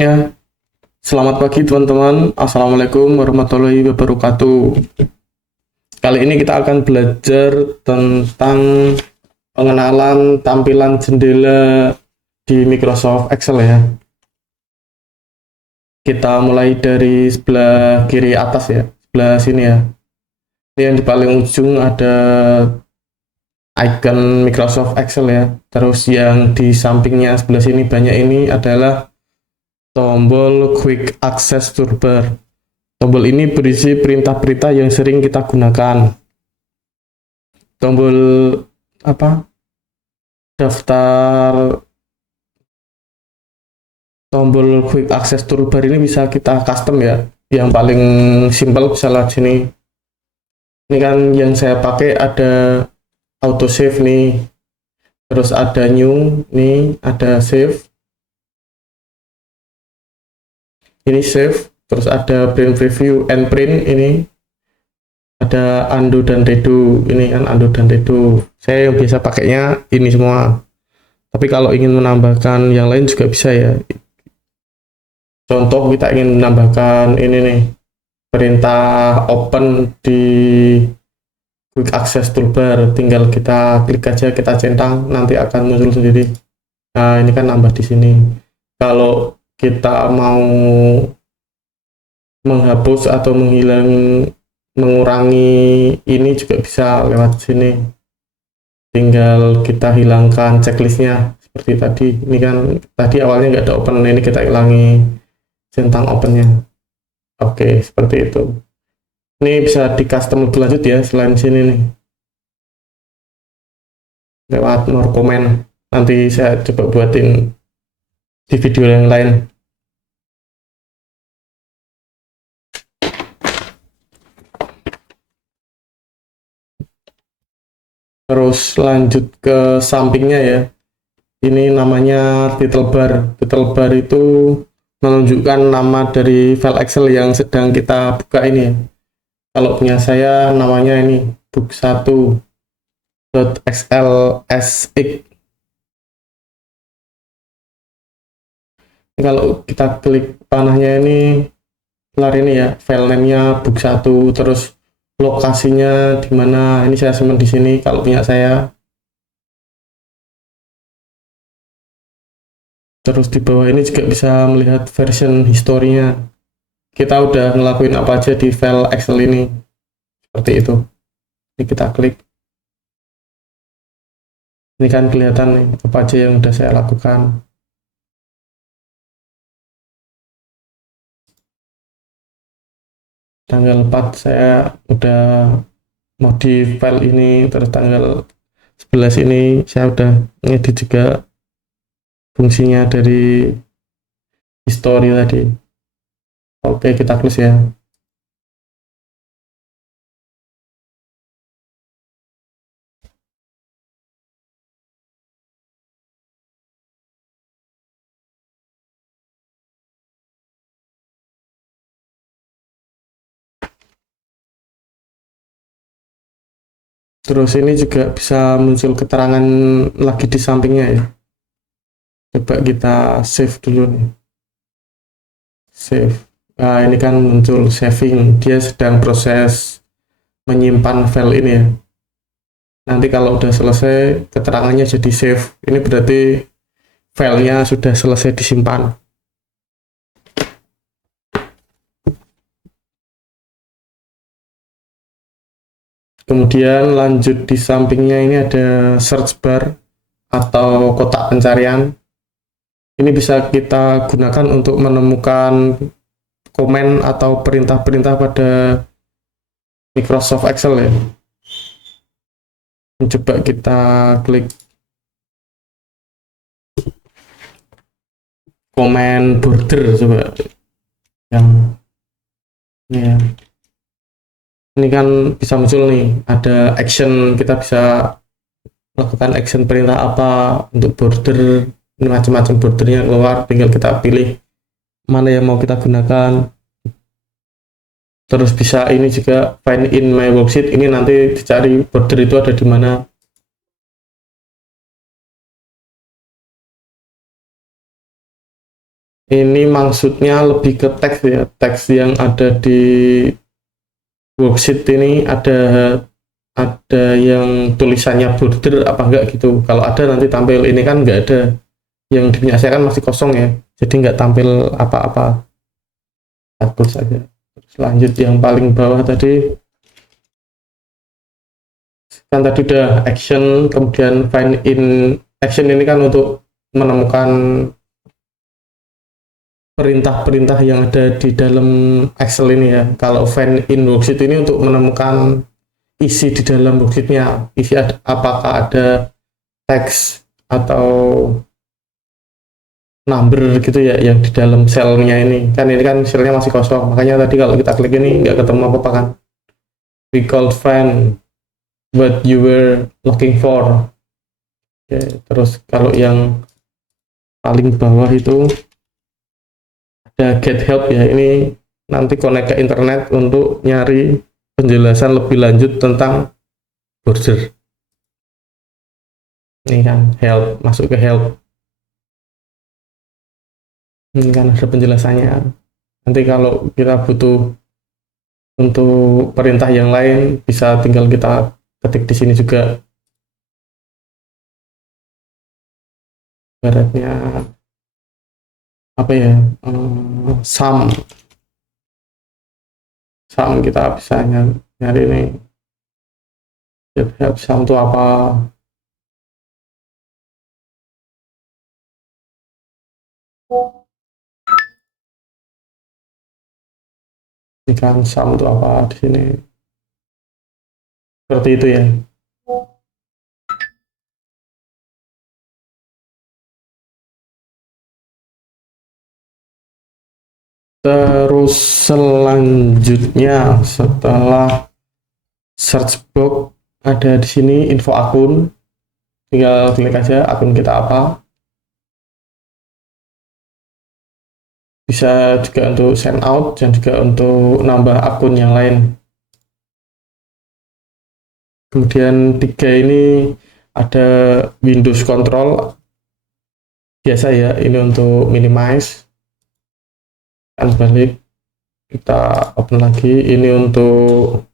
Ya, selamat pagi teman-teman. Assalamualaikum warahmatullahi wabarakatuh. Kali ini kita akan belajar tentang pengenalan tampilan jendela di Microsoft Excel ya. Kita mulai dari sebelah kiri atas ya, sebelah sini ya. Ini yang di paling ujung ada icon Microsoft Excel ya. Terus yang di sampingnya sebelah sini banyak ini adalah tombol Quick Access Toolbar. Tombol ini berisi perintah-perintah yang sering kita gunakan. Tombol apa? Daftar tombol Quick Access Toolbar ini bisa kita custom ya. Yang paling simpel bisa lihat sini. Ini kan yang saya pakai ada auto save nih. Terus ada new nih, ada save. Ini save. Terus ada print preview and print ini. Ada undo dan redo, ini kan undo dan redo. Saya yang biasa pakainya ini semua, tapi kalau ingin menambahkan yang lain juga bisa ya. Contoh kita ingin menambahkan ini nih, perintah open di Quick Access Toolbar, tinggal kita klik aja, kita centang, nanti akan muncul sendiri. Nah ini kan nambah di sini. Kalau kita mau menghapus atau mengurangi ini juga bisa lewat sini, tinggal kita hilangkan checklistnya seperti tadi. Ini kan tadi awalnya nggak ada open, ini kita hilangi centang opennya. Oke, seperti itu. Ini bisa di custom lebih lanjut ya, selain sini nih lewat more comment, nanti saya coba buatin di video yang lain. Terus lanjut ke sampingnya ya. Ini namanya title bar. Title bar itu menunjukkan nama dari file Excel yang sedang kita buka ini ya. Kalau punya saya namanya ini book1.xlsx. Kalau kita klik panahnya ini kelar ini ya, file name-nya book1, terus lokasinya di mana. Ini saya simpan di sini kalau punya saya. Terus di bawah ini juga bisa melihat version historinya. Kita udah ngelakuin apa aja di file Excel ini. Seperti itu. Ini kita klik. Ini kan kelihatan nih apa aja yang udah saya lakukan. Tanggal 4 saya udah modif file ini, terus tanggal 11 ini saya udah ngedit juga fungsinya dari history tadi. Oke, kita close ya. Terus ini juga bisa muncul keterangan lagi di sampingnya ya. Coba kita save dulu nih. Save. Nah, ini kan muncul saving. Dia sedang proses menyimpan file ini ya. Nanti kalau udah selesai, keterangannya jadi save. Ini berarti filenya sudah selesai disimpan. Kemudian lanjut di sampingnya ini ada search bar atau kotak pencarian. Ini bisa kita gunakan untuk menemukan komen atau perintah-perintah pada Microsoft Excel ya. Coba kita klik komen border, coba yang ini ya. Ini kan bisa muncul nih, ada action, kita bisa lakukan action perintah apa untuk border. Ini macam-macam bordernya keluar, tinggal kita pilih mana yang mau kita gunakan. Terus bisa ini juga find in my worksheet, ini nanti dicari border itu ada di mana. Ini maksudnya lebih ke teks ya, teks yang ada di worksheet ini ada yang tulisannya border apa enggak gitu. Kalau ada nanti tampil, ini kan enggak ada. Yang di punya saya kan masih kosong ya, jadi nggak tampil apa-apa. Bagus saja. Terus lanjut yang paling bawah tadi, kan tadi udah action, kemudian find in action ini kan untuk menemukan perintah-perintah yang ada di dalam Excel ini ya. Kalau find in worksheet ini untuk menemukan isi di dalam worksheetnya, isi apakah ada teks atau number gitu ya yang di dalam selnya ini. Kan ini kan selnya masih kosong, makanya tadi kalau kita klik ini nggak ketemu apa-apa kan. We called find what you were looking for. Oke, terus kalau yang paling bawah itu ada get help ya, ini nanti connect ke internet untuk nyari penjelasan lebih lanjut tentang border. Ini kan help, masuk ke help. Ini kan ada penjelasannya. Nanti kalau kita butuh untuk perintah yang lain, bisa tinggal kita ketik di sini juga. Ibaratnya apa ya? Sum kita bisa nyari nih. Get sum itu apa? Ini kan sum itu apa di sini? Seperti itu ya. Terus selanjutnya setelah search box ada di sini info akun, tinggal klik aja akun kita apa. Bisa juga untuk sign out dan juga untuk nambah akun yang lain. Kemudian 3 ini ada Windows Control biasa ya, ini untuk minimize. Kan balik, kita open lagi, ini untuk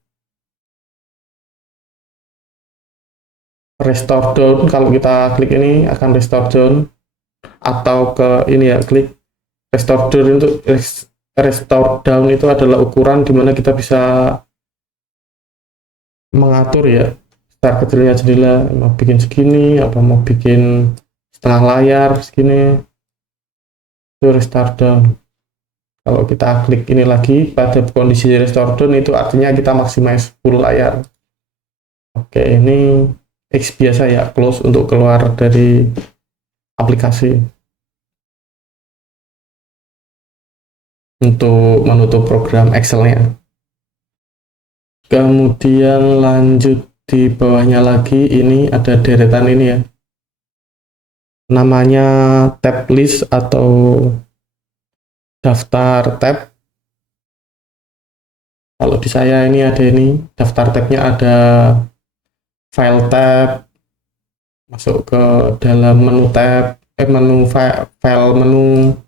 restore down. Kalau kita klik ini akan restore down, atau ke ini ya, klik restore down. Untuk restore down itu adalah ukuran dimana kita bisa mengatur ya besar kecilnya jendela, mau bikin segini apa mau bikin setengah layar segini, itu restore down. Kalau kita klik ini lagi pada kondisi restore down, itu artinya kita maximize full layar. Oke, ini X biasa ya, close untuk keluar dari aplikasi, untuk menutup program Excel-nya. Kemudian lanjut di bawahnya lagi, ini ada deretan ini ya, namanya tab list atau daftar tab. Kalau di saya ini ada ini daftar tabnya, ada file tab, masuk ke dalam menu tab, menu file menu,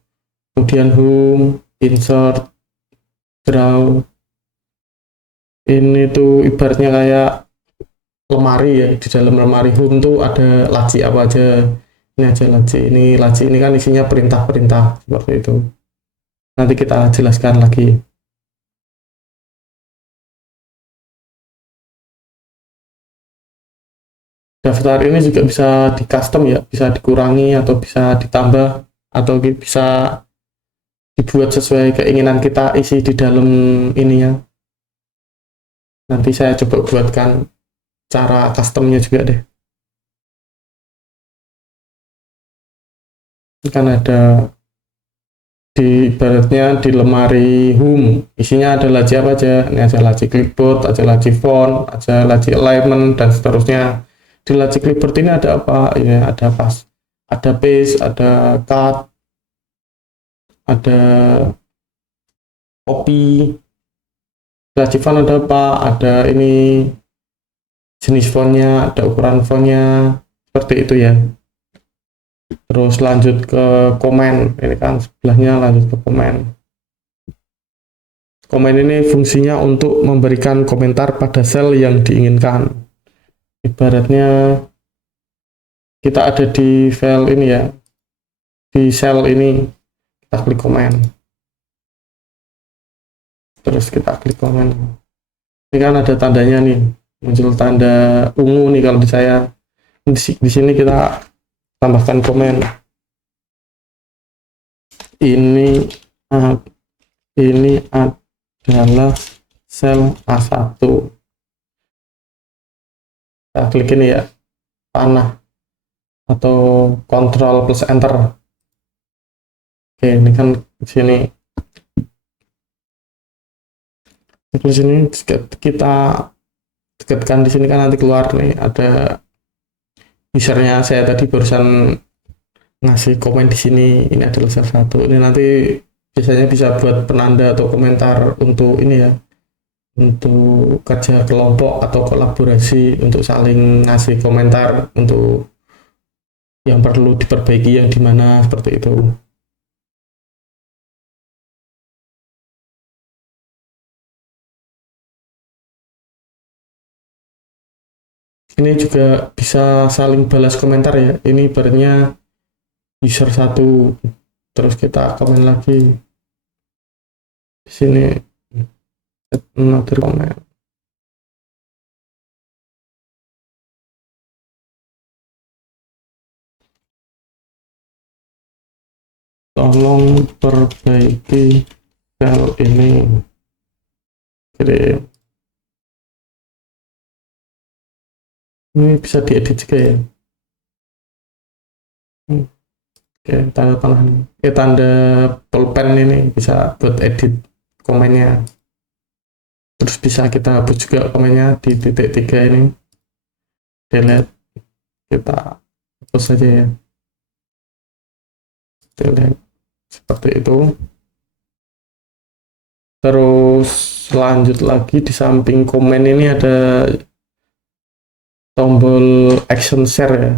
kemudian home, insert, draw. Ini tuh ibaratnya kayak lemari ya, di dalam lemari home tuh ada laci apa aja. Ini aja laci ini kan isinya perintah-perintah seperti itu. Nanti kita jelaskan lagi. Daftar ini juga bisa di custom ya, bisa dikurangi atau bisa ditambah atau bisa dibuat sesuai keinginan kita isi di dalam ininya. Nanti saya coba buatkan cara customnya juga deh. Ini kan ada di ibaratnya di lemari home, isinya ada laci apa aja. Ini ada laci clipboard, ada laci font, ada laci alignment dan seterusnya. Di laci clipboard ini ada apa? Ini ada pas, ada paste, ada cut, ada copy. Laci font ada apa? Ada ini jenis fontnya, ada ukuran fontnya, seperti itu ya. Terus lanjut ke komen, ini kan sebelahnya lanjut ke komen. Komen ini fungsinya untuk memberikan komentar pada sel yang diinginkan. Ibaratnya kita ada di file ini ya, di sel ini, kita klik komen. Terus kita klik komen. Ini kan ada tandanya nih, muncul tanda ungu nih kalau di saya. Di sini kita tambahkan komen. Ini adalah sel A1. Kita klik ini ya, panah atau Ctrl plus Enter. Oke, ini kan di sini. Di sini kita dekatkan di sini kan nanti keluar nih ada usernya. Saya tadi barusan ngasih komen di sini, ini adalah sel 1. Ini nanti biasanya bisa buat penanda atau komentar untuk ini ya, untuk kerja kelompok atau kolaborasi untuk saling ngasih komentar untuk yang perlu diperbaiki yang dimana seperti itu. Ini juga bisa saling balas komentar ya. Ini ibaratnya user 1, terus kita komen lagi di sini another comment. Tolong perbaiki sel ini. Kirim. Ini bisa diedit juga ya. Oke, tanda tangan. Tanda pulpen ini bisa buat edit komennya. Terus bisa kita hapus juga komennya di titik 3 ini. Delete. Kita hapus saja ya. Delete. Seperti itu. Terus lanjut lagi di samping komen ini ada tombol action share ya.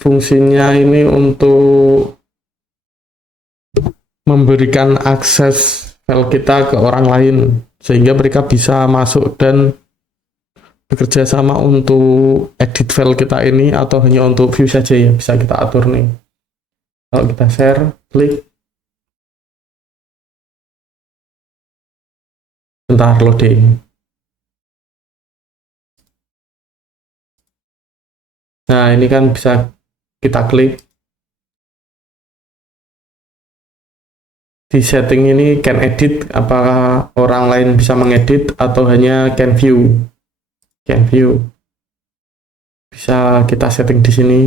Fungsinya ini untuk memberikan akses file kita ke orang lain sehingga mereka bisa masuk dan bekerja sama untuk edit file kita ini atau hanya untuk view saja ya, bisa kita atur nih. Kalau kita share, klik, bentar loading. Nah, ini kan bisa kita klik di setting ini, can edit, apakah orang lain bisa mengedit atau hanya can view. Can view bisa kita setting di sini.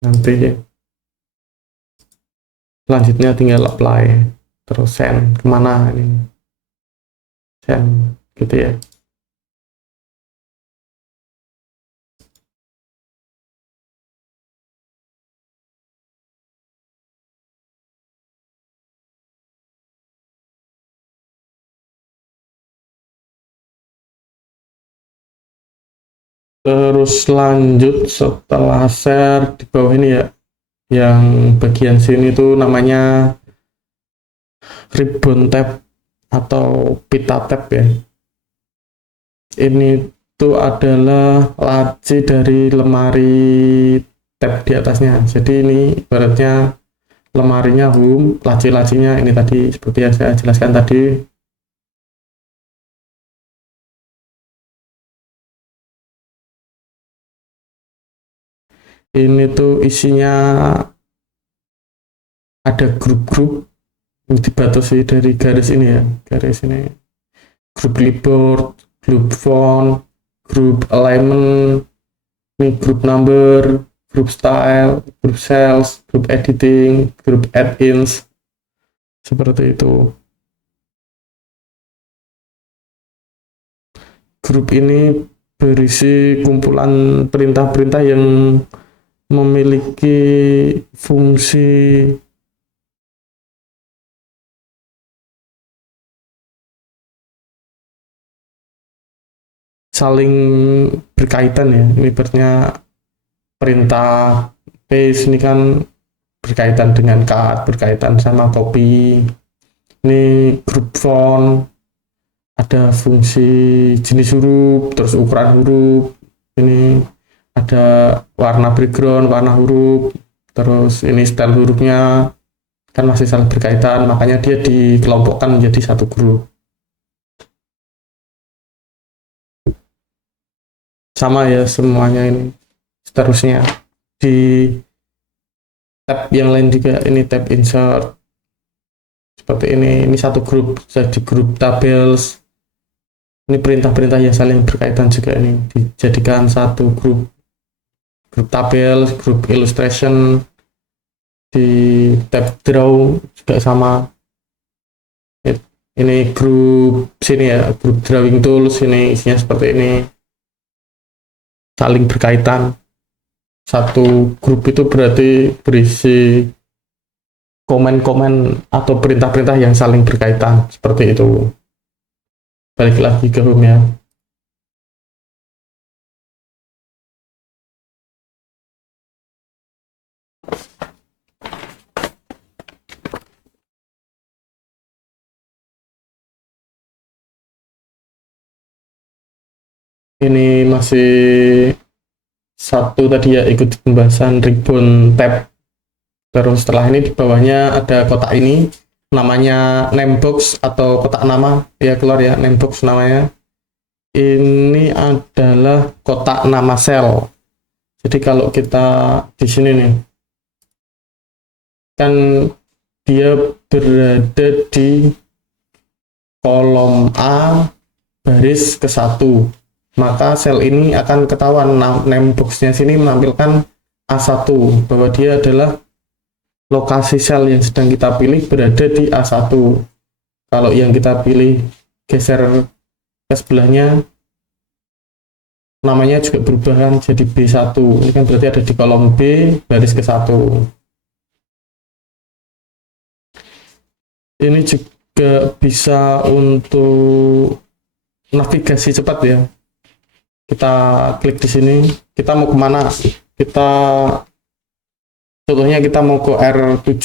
Nanti selanjutnya tinggal apply, terus send kemana ini, send gitu ya. Terus lanjut setelah share di bawah ini ya, yang bagian sini tuh namanya ribbon tab atau pita tab ya. Ini tuh adalah laci dari lemari tab di atasnya. Jadi ini ibaratnya lemarinya home, laci-lacinya ini tadi seperti yang saya jelaskan tadi. Ini tuh isinya ada grup-grup yang dibatasi dari garis ini ya, garis ini. Grup clipboard, grup font, grup alignment, ini grup number, grup style, grup cells, grup editing, grup add-ins, seperti itu. Grup ini berisi kumpulan perintah-perintah yang memiliki fungsi saling berkaitan ya. Ini ibaratnya perintah paste ini kan berkaitan dengan cut, berkaitan sama copy. Ini group font, ada fungsi jenis huruf, terus ukuran huruf, ini ada warna background, warna huruf, terus ini style hurufnya kan masih saling berkaitan, makanya dia dikelompokkan menjadi satu grup. Sama ya semuanya ini. Seterusnya di tab yang lain juga, ini tab insert seperti ini satu grup, jadi grup tables. Ini perintah-perintah yang saling berkaitan juga, ini dijadikan satu grup tabel, grup illustration. Di tab draw juga sama, ini grup sini ya, grup drawing tools, ini isinya seperti ini, saling berkaitan. Satu grup itu berarti berisi komen-komen atau perintah-perintah yang saling berkaitan, seperti itu. Balik lagi ke home ya. Ini masih satu tadi ya, ikut pembahasan ribbon tab. Terus setelah ini di bawahnya ada kotak ini, namanya name box atau kotak nama ya, keluar ya name box namanya. Ini adalah kotak nama sel. Jadi kalau kita di sini nih, kan dia berada di kolom A baris ke 1, maka sel ini akan ketahuan name box-nya sini menampilkan A1 bahwa dia adalah lokasi sel yang sedang kita pilih berada di A1. Kalau yang kita pilih geser ke sebelahnya, namanya juga berubah kan jadi B1. Ini kan berarti ada di kolom B baris ke 1. Ini juga bisa untuk navigasi cepat ya. Kita klik di sini, kita mau kemana? Contohnya kita mau ke R7,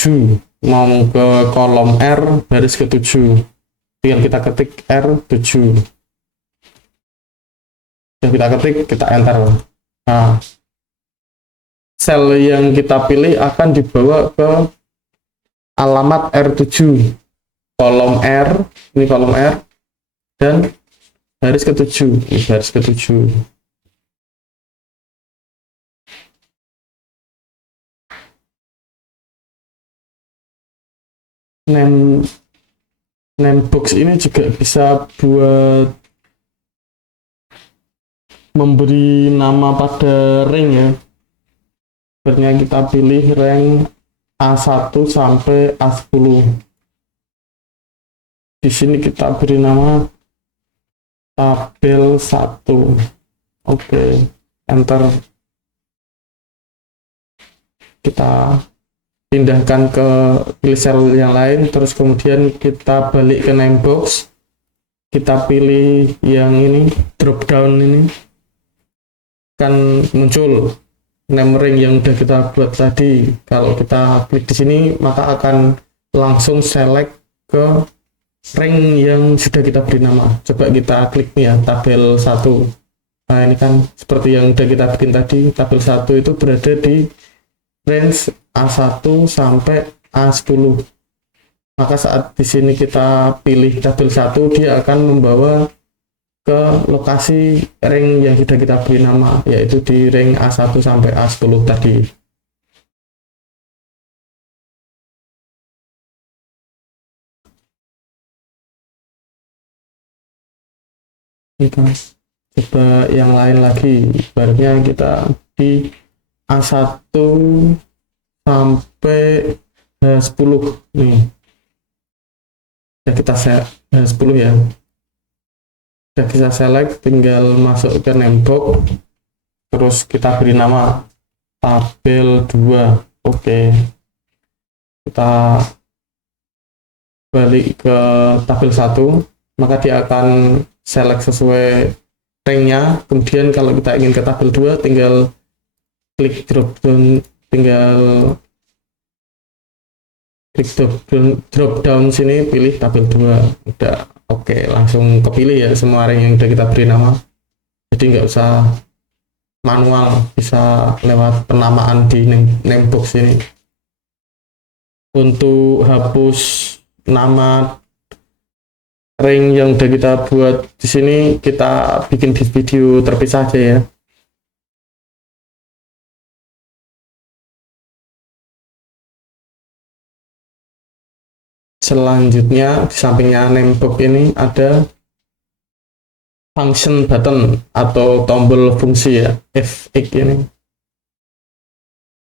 mau ke kolom R baris ke 7. Tinggal kita ketik R7. Yang kita ketik, kita enter. Nah, sel yang kita pilih akan dibawa ke alamat R7. Kolom R, ini kolom R, dan baris ke-7, ini baris ke-7. Name box ini juga bisa buat memberi nama pada rank ya. Sebenarnya kita pilih rank A1 sampai A10. Di sini kita beri nama tabel 1. Oke, enter. Kita pindahkan ke pilih sel yang lain, terus kemudian kita balik ke name box, kita pilih yang ini, drop down ini, kan muncul name ring yang udah kita buat tadi. Kalau kita klik di sini, maka akan langsung select ke ring yang sudah kita beri nama. Coba kita klik nih ya, tabel 1. Nah ini kan seperti yang udah kita bikin tadi, tabel 1 itu berada di range A1 sampai A10. Maka saat di sini kita pilih tabel 1, dia akan membawa ke lokasi ring yang sudah kita beri nama, yaitu di ring A1 sampai A10 tadi. Kita coba yang lain lagi, ibaratnya kita di A1 sampai H10 nih. Ya kita H10 ya. Sudah kita select, tinggal masuk ke name box, terus kita beri nama tabel 2. Oke. Kita balik ke tabel 1, maka dia akan select sesuai ranknya. Kemudian kalau kita ingin ke tabel 2 tinggal klik drop down, drop down sini, pilih tabel 2, udah oke, langsung kepilih ya semua rank yang udah kita beri nama, jadi nggak usah manual, bisa lewat penamaan di name box ini. Untuk hapus nama rank yang udah kita buat di sini, kita bikin di video terpisah aja ya. Selanjutnya di sampingnya name box ini ada function button atau tombol fungsi ya, F8 ini.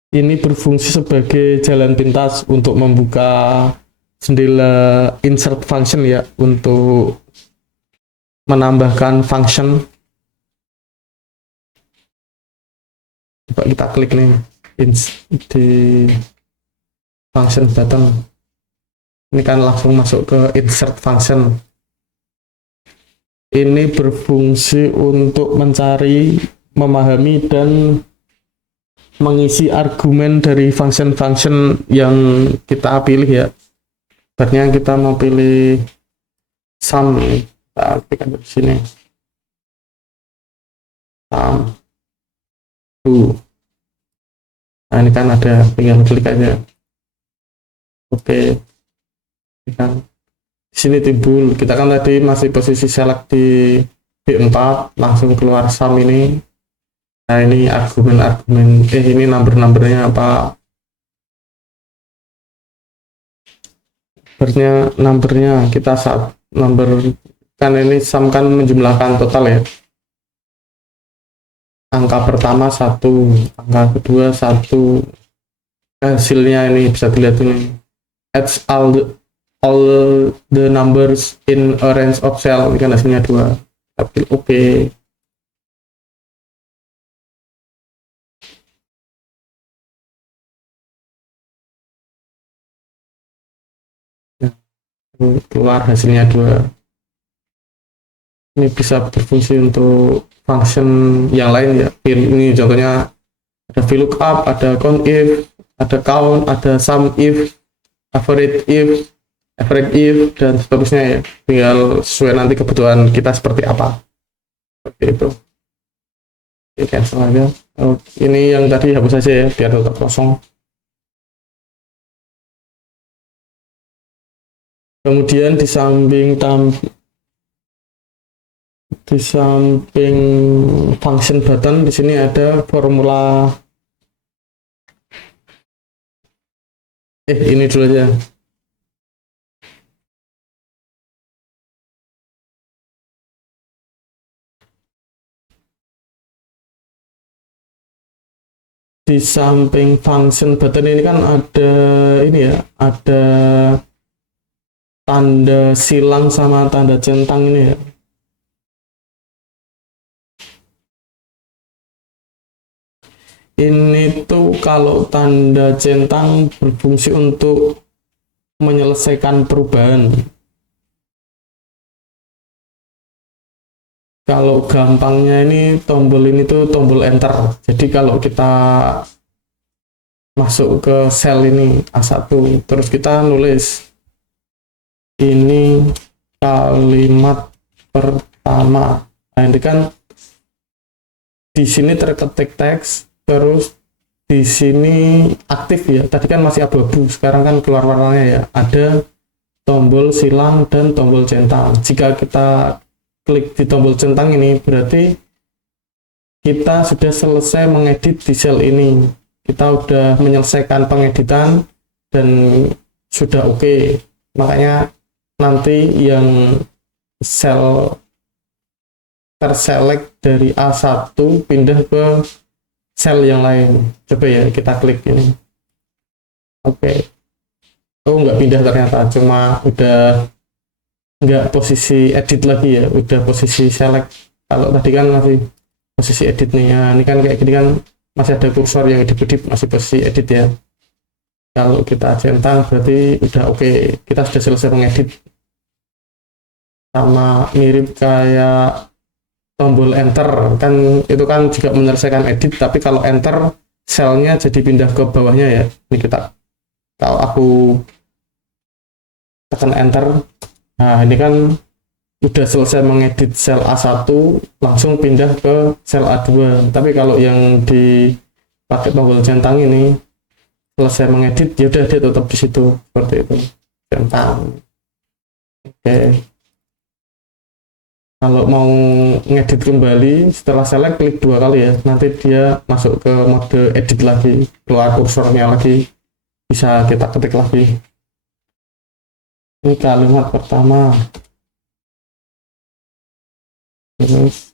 Ini berfungsi sebagai jalan pintas untuk membuka jendela insert function ya, untuk menambahkan function. Coba kita klik nih di function button. Ini kan langsung masuk ke insert function. Ini berfungsi untuk mencari, memahami, dan mengisi argumen dari function-function yang kita pilih ya. Sebenarnya kita mau pilih sum, kita klik di sini. Sum 2. Nah ini kan ada, tinggal klik aja. Oke. Kan di sini timbul, kita kan tadi masih posisi select di B4, langsung keluar sum ini. Nah ini argumen-argumen, ini number-numbernya apa, numbernya kita saat number, kan ini sum kan menjumlahkan total ya, angka pertama 1, angka kedua 1, hasilnya ini bisa dilihat ini, adds all the numbers in a range of cell, ini kan hasilnya 2, tapi oke. Keluar hasilnya 2. Ini bisa berfungsi untuk function yang lain ya. Ini contohnya ada VLOOKUP, ada COUNTIF, ada count, ada SUMIF, average if, dan seterusnya ya. Tinggal sesuai nanti kebutuhan kita seperti apa. Seperti itu. Oke, cancel aja. Ini yang tadi hapus saja ya, biar tetap kosong. Kemudian di samping function button di sini ada formula. Ini dulu aja. Di samping function button ini kan ada ini ya, ada tanda silang sama tanda centang ini ya. Ini tuh kalau tanda centang berfungsi untuk menyelesaikan perubahan. Kalau gampangnya ini tombol ini tuh tombol enter. Jadi kalau kita masuk ke sel ini A1, terus kita nulis ini kalimat pertama. Nah, ini kan di sini terketik teks, terus di sini aktif ya. Tadi kan masih abu-abu, sekarang kan keluar warnanya ya. Ada tombol silang dan tombol centang. Jika kita klik di tombol centang ini, berarti kita sudah selesai mengedit di sel ini. Kita udah menyelesaikan pengeditan dan sudah oke. Makanya nanti yang sel terselect dari A1 pindah ke sel yang lain. Coba ya kita klik ini. Oke. Oh, nggak pindah ternyata, cuma udah nggak posisi edit lagi ya, udah posisi select. Kalau tadi kan masih posisi edit nih ya, ini kan kayak gini kan masih ada kursor yang edit, masih posisi edit ya. Kalau kita centang berarti udah oke, kita sudah selesai mengedit. Sama mirip kayak tombol enter kan, itu kan juga menyelesaikan edit, tapi kalau enter selnya jadi pindah ke bawahnya ya. Ini kita, kalau aku tekan enter, nah ini kan udah selesai mengedit sel A1, langsung pindah ke sel A2. Tapi kalau yang dipakai tombol centang ini, selesai mengedit ya udah dia tetap di situ seperti itu, centang. Oke. Kalau mau ngedit kembali setelah select, klik 2 kali ya, nanti dia masuk ke mode edit lagi, keluar kursornya lagi, bisa kita ketik lagi. Ini kalimat pertama, terus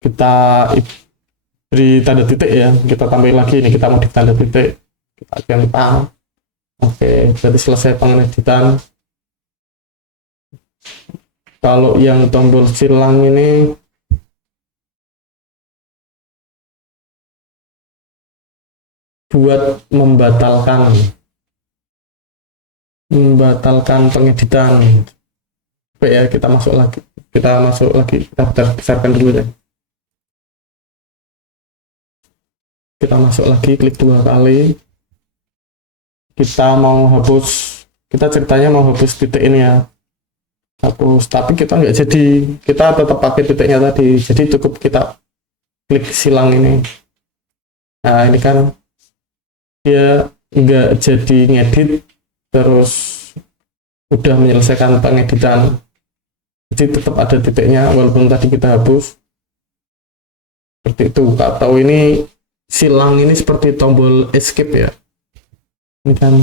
kita beri tanda titik ya, kita tambahin lagi, ini kita mau di tanda titik, kita centang. Oke, berarti selesai pengeditan. Kalau yang tombol silang ini buat membatalkan pengeditan. Oke ya, kita masuk lagi, kita besarkan dulu ya. Kita masuk lagi, klik 2 kali. Kita mau hapus, kita ceritanya mau hapus titik ini ya, hapus, tapi kita nggak jadi, kita tetap pakai titiknya tadi, jadi cukup kita klik silang ini. Nah ini kan dia nggak jadi ngedit, terus udah menyelesaikan pengeditan, jadi tetap ada titiknya walaupun tadi kita hapus, seperti itu. Atau ini silang ini seperti tombol escape ya, ini kan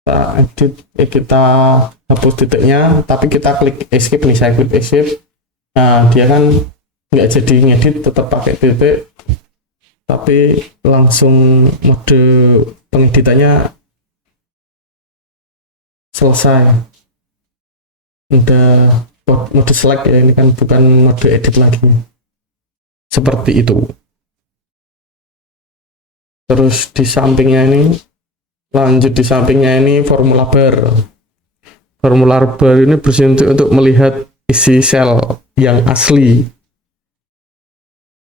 kita edit, kita hapus titiknya, tapi kita klik escape nih, saya klik escape. Nah dia kan nggak jadi ngedit, tetap pakai titik, tapi langsung mode pengeditannya selesai, udah mode select ya, ini kan bukan mode edit lagi, seperti itu. Terus di sampingnya ini, lanjut di sampingnya ini formula bar. Formula bar ini berfungsi untuk melihat isi sel yang asli.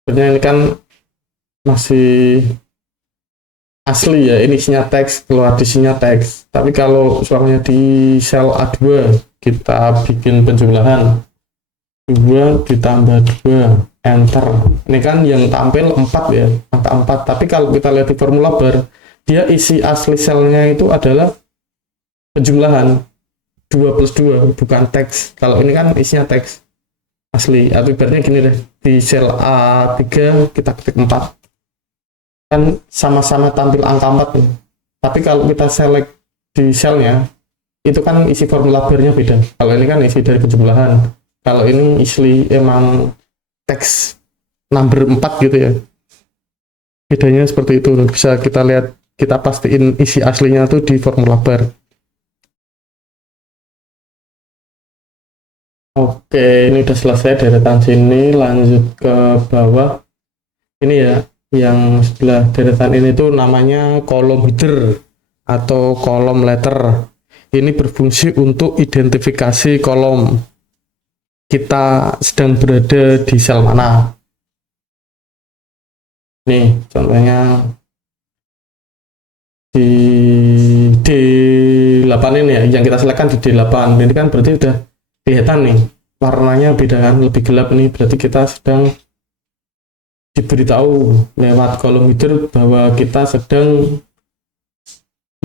Sebenarnya ini kan masih asli ya, ini isinya teks, keluar isinya teks. Tapi kalau soalnya di sel A2 kita bikin penjumlahan 2 ditambah 2, enter. Ini kan yang tampil 4 ya, angka 4. Tapi kalau kita lihat di formula bar, dia isi asli selnya itu adalah penjumlahan 2 plus 2, bukan teks. Kalau ini kan isinya teks asli. Atau ibaratnya gini deh, di sel A3 kita ketik 4, kan sama-sama tampil angka 4 ya. Tapi kalau kita select di selnya, itu kan isi formula barnya beda. Kalau ini kan isi dari penjumlahan, kalau ini isi emang teks number 4 gitu ya. Bedanya seperti itu, bisa kita lihat, kita pastiin isi aslinya tuh di formula bar. Oke, ini udah selesai deretan sini, lanjut ke bawah. Ini ya, yang sebelah deretan ini tuh namanya kolom header atau kolom letter. Ini berfungsi untuk identifikasi kolom kita sedang berada di sel mana. Nih, contohnya di D8 ini ya, yang kita selekkan di D8. Ini kan berarti udah kelihatan nih, warnanya beda kan, lebih gelap nih, berarti kita sedang diberitahu lewat kolom header bahwa kita sedang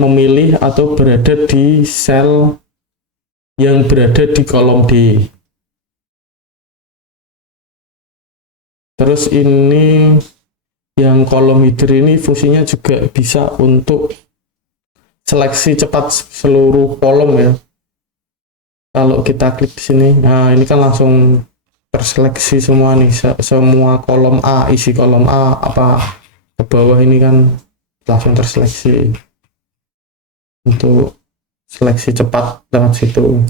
memilih atau berada di sel yang berada di kolom D. Terus ini yang kolom header ini fungsinya juga bisa untuk seleksi cepat seluruh kolom ya. Kalau kita klik di sini, nah ini kan langsung terseleksi semua nih, semua kolom A, isi kolom A apa ke bawah ini kan langsung terseleksi. Untuk seleksi cepat lewat situ,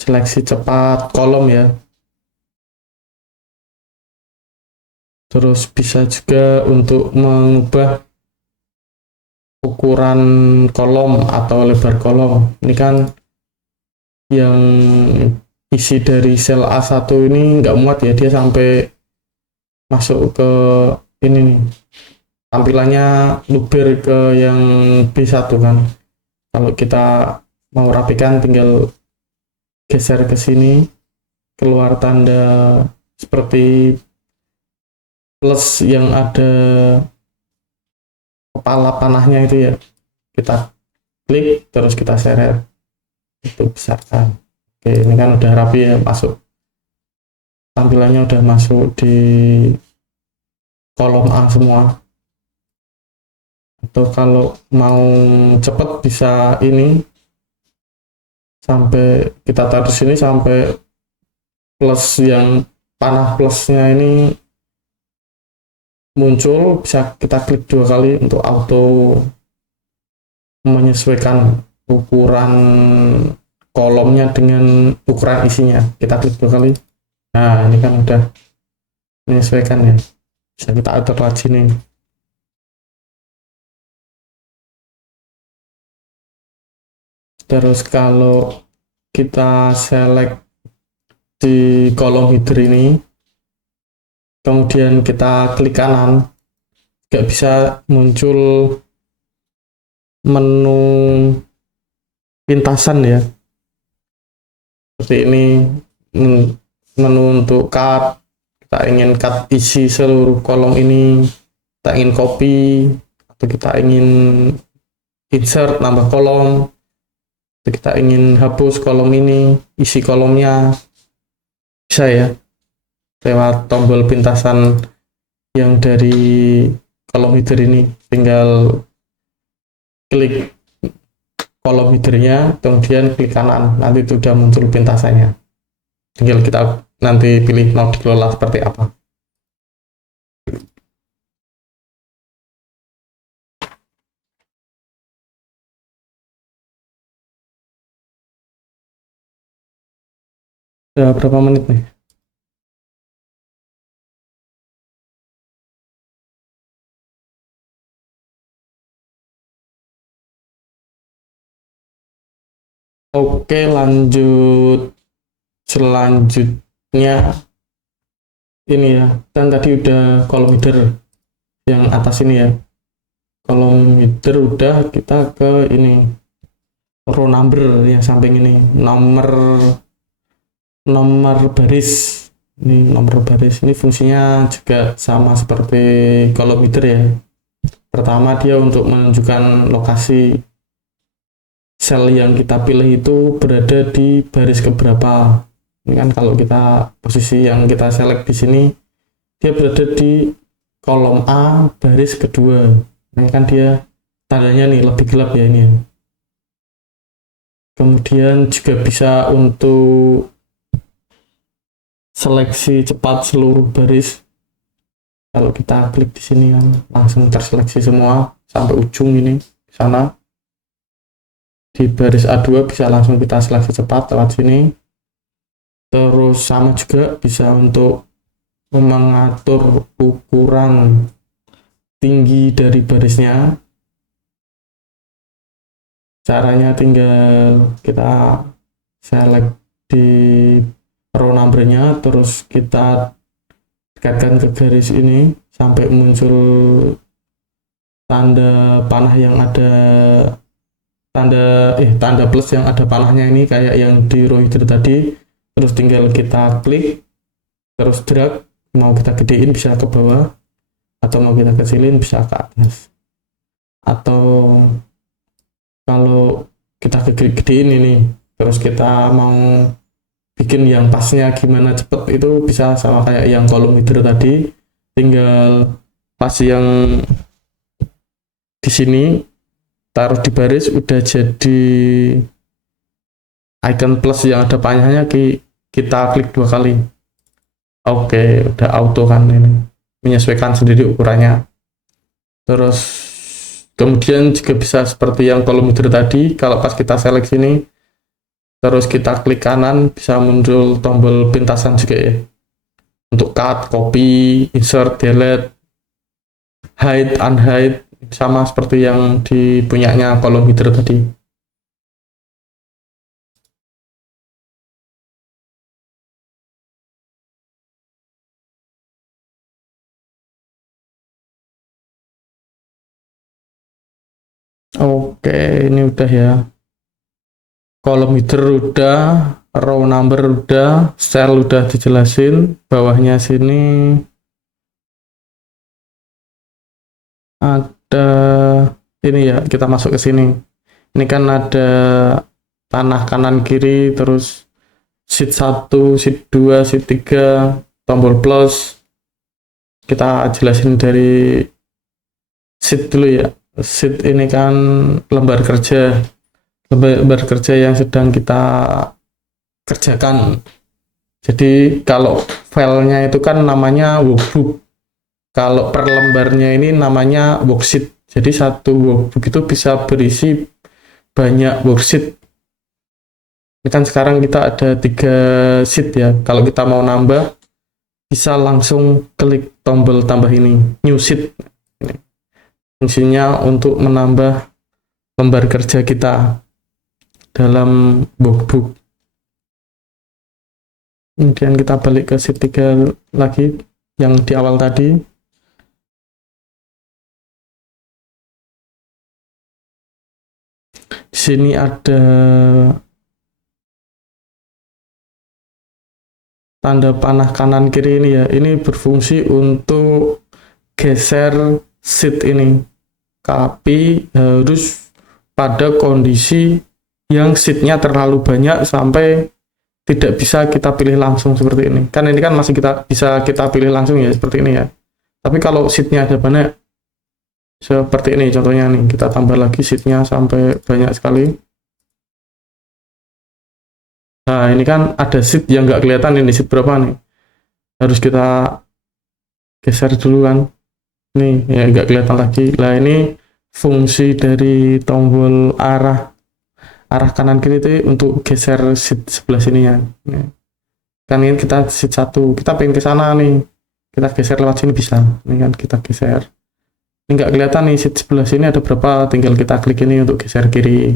seleksi cepat kolom ya. Terus bisa juga untuk mengubah ukuran kolom atau lebar kolom. Ini kan yang isi dari sel A1 ini nggak muat ya, dia sampai masuk ke ini nih, tampilannya luber ke yang B1 kan. Kalau kita mau rapikan tinggal geser ke sini, keluar tanda seperti plus yang ada kepala panahnya itu ya, kita klik terus kita seret, itu besarkan. Oke, ini kan udah rapi ya, masuk, tampilannya udah masuk di kolom A semua. Atau kalau mau cepet bisa ini, sampai kita taruh sini sampai plus yang panah plusnya ini muncul, bisa kita klik 2 kali untuk auto menyesuaikan ukuran kolomnya dengan ukuran isinya. Kita klik 2 kali. Nah, ini kan udah menyesuaikan ya. Bisa kita atur lagi nih. Terus kalau kita select di kolom header ini, kemudian kita klik kanan, nggak bisa muncul menu pintasan ya. Seperti ini, menu untuk cut, kita ingin cut isi seluruh kolom ini, kita ingin copy, atau kita ingin insert nambah kolom, atau kita ingin hapus kolom ini, isi kolomnya, bisa ya lewat tombol pintasan yang dari kolom header ini. Tinggal klik kolom headernya, kemudian klik kanan, nanti itu udah muncul pintasannya. Tinggal kita nanti pilih mau dikelola seperti apa. Udah berapa menit nih? Oke, lanjut. Selanjutnya ini ya, kan tadi udah kolom header yang atas ini ya. Kolom header udah, kita ke ini row number yang samping ini, nomor baris. Ini nomor baris ini fungsinya juga sama seperti kolom header ya. Pertama, dia untuk menunjukkan lokasi sel yang kita pilih itu berada di baris keberapa. Ini kan kalau kita posisi yang kita select di sini, dia berada di kolom A baris kedua. Ini kan dia tandanya nih lebih gelap ya ini. Kemudian juga bisa untuk seleksi cepat seluruh baris. Kalau kita klik di sini kan langsung terseleksi semua sampai ujung ini di sana. Di baris A2 bisa langsung kita seleksi cepat lewat sini. Terus sama juga bisa untuk mengatur ukuran tinggi dari barisnya. Caranya tinggal kita select di row number-nya, terus kita dekatkan ke garis ini sampai muncul tanda panah yang ada tanda plus yang ada panahnya ini kayak yang di row header tadi. Terus tinggal kita klik, terus drag, mau kita gedein bisa ke bawah, atau mau kita kecilin bisa ke atas. Atau kalau kita gedein ini, terus kita mau bikin yang pasnya gimana cepet, itu bisa sama kayak yang kolom header tadi. Tinggal pas yang di sini taruh di baris, udah jadi icon plus yang ada panahnya, kita klik 2 kali. Oke, udah auto kan ini, menyesuaikan sendiri ukurannya. Terus kemudian juga bisa seperti yang kolom header tadi, kalau pas kita select sini terus kita klik kanan, bisa muncul tombol pintasan juga ya, untuk cut, copy, insert, delete, hide, unhide, sama seperti yang di punyanya kolom header tadi. Oke, ini udah ya. Column header udah, row number udah, cell udah dijelasin. Bawahnya sini ada ini ya, kita masuk ke sini. Ini kan ada tanah kanan kiri, terus sheet 1, sheet 2, sheet 3, tombol plus. Kita jelasin dari sheet dulu ya. Sheet ini kan lembar kerja yang sedang kita kerjakan. Jadi kalau filenya itu kan namanya workbook. Kalau per lembarnya ini namanya worksheet. Jadi satu workbook itu bisa berisi banyak worksheet. Ini kan sekarang kita ada 3 sheet ya. Kalau kita mau nambah, bisa langsung klik tombol tambah ini, new sheet. Ini fungsinya untuk menambah lembar kerja kita dalam workbook. Kemudian kita balik ke sheet 3 lagi yang di awal tadi. Di sini ada tanda panah kanan kiri ini ya. Ini berfungsi untuk geser sheet ini. Tapi harus pada kondisi yang sheetnya terlalu banyak sampai tidak bisa kita pilih langsung seperti ini. Kan ini kan masih bisa kita pilih langsung ya seperti ini ya. Tapi kalau sheetnya ada banyak seperti ini contohnya nih, kita tambah lagi sheetnya sampai banyak sekali. Nah ini kan ada sheet yang nggak kelihatan ini sheet berapa nih. Harus kita geser dulu kan. Nih ya nggak kelihatan lagi. Nah ini fungsi dari tombol arah kanan kiri itu untuk geser sheet sebelah sini ya. Kan ini kita sheet 1, kita pengen ke sana nih, kita geser lewat sini bisa. Ini kan kita geser. Ini nggak kelihatan nih sheet sebelah sini ada berapa, tinggal kita klik ini untuk geser kiri.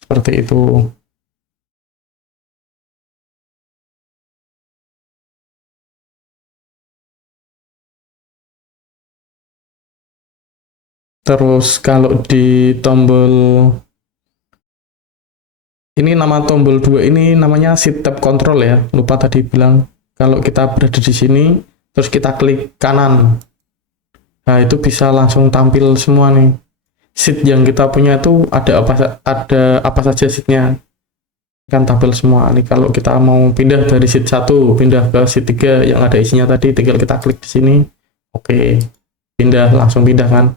Seperti itu. Terus kalau di tombol ini, nama tombol 2 ini namanya sheet tab control ya. Lupa tadi bilang kalau kita berada di sini terus kita klik kanan. Nah, itu bisa langsung tampil semua nih. Sheet yang kita punya itu ada apa saja sheetnya. Kan tampil semua. Nih kalau kita mau pindah dari sheet 1 pindah ke sheet 3 yang ada isinya tadi, tinggal kita klik di sini. Oke. Pindah, langsung pindah kan.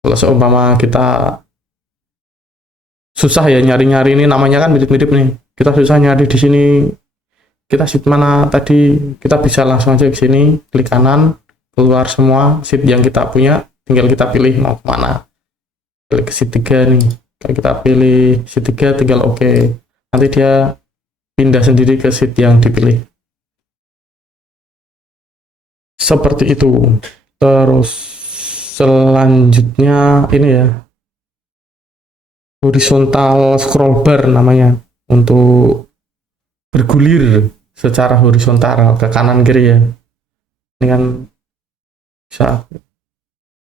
Kalau seumpama kita susah ya nyari-nyari, ini namanya kan mirip-mirip nih. Kita susah nyari di sini. Kita sheet mana tadi? Kita bisa langsung aja ke sini, klik kanan, keluar semua sheet yang kita punya, tinggal kita pilih mau kemana. Klik ke sheet 3 nih. Kalau kita pilih sheet 3 tinggal oke. Nanti dia pindah sendiri ke sheet yang dipilih. Seperti itu. Terus selanjutnya ini ya, horizontal scroll bar namanya, untuk bergulir secara horizontal ke kanan kiri ya. Ini kan bisa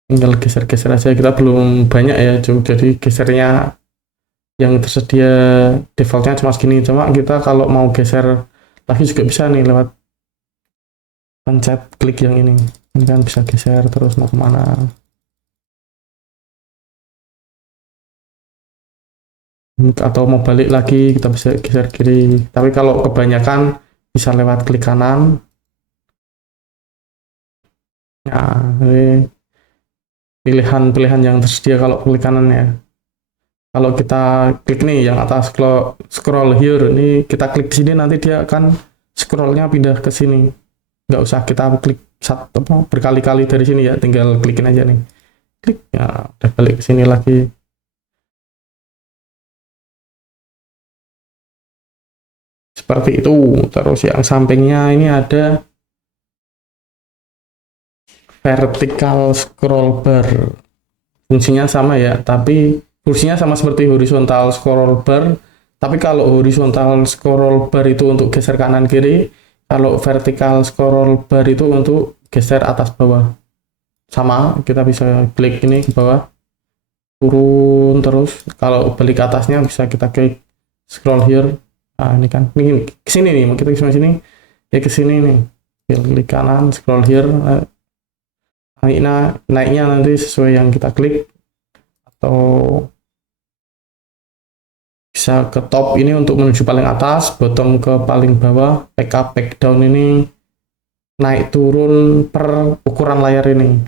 tinggal geser-geser aja, kita belum banyak ya, jadi gesernya yang tersedia defaultnya cuma segini. Cuma kita kalau mau geser lagi juga bisa nih lewat pencet klik yang ini kan bisa geser terus mau kemana. Atau mau balik lagi kita bisa geser kiri, tapi kalau kebanyakan bisa lewat klik kanan. Nah, ini pilihan-pilihan yang tersedia kalau klik kanan ya. Kalau kita klik nih yang atas scroll here, ini kita klik di sini nanti dia akan scrollnya pindah ke sini. Nggak usah kita klik berkali-kali dari sini ya, tinggal klikin aja nih. Klik, ya udah balik ke sini lagi. Seperti itu. Terus yang sampingnya ini ada vertical scroll bar. Fungsinya sama ya, tapi fungsinya sama seperti horizontal scroll bar. Tapi kalau horizontal scroll bar itu untuk geser kanan kiri, kalau vertical scroll bar itu untuk geser atas bawah. Sama, kita bisa klik ini ke bawah. turun terus. Kalau balik ke atasnya bisa kita klik scroll here. Nah, ini kan ini kesini nih, mau kita ke sini ya, ke sini nih, klik kanan scroll here. Naiknya nanti sesuai yang kita klik, atau bisa ke top ini untuk menuju paling atas, bottom ke paling bawah, back up back down ini naik turun per ukuran layar ini.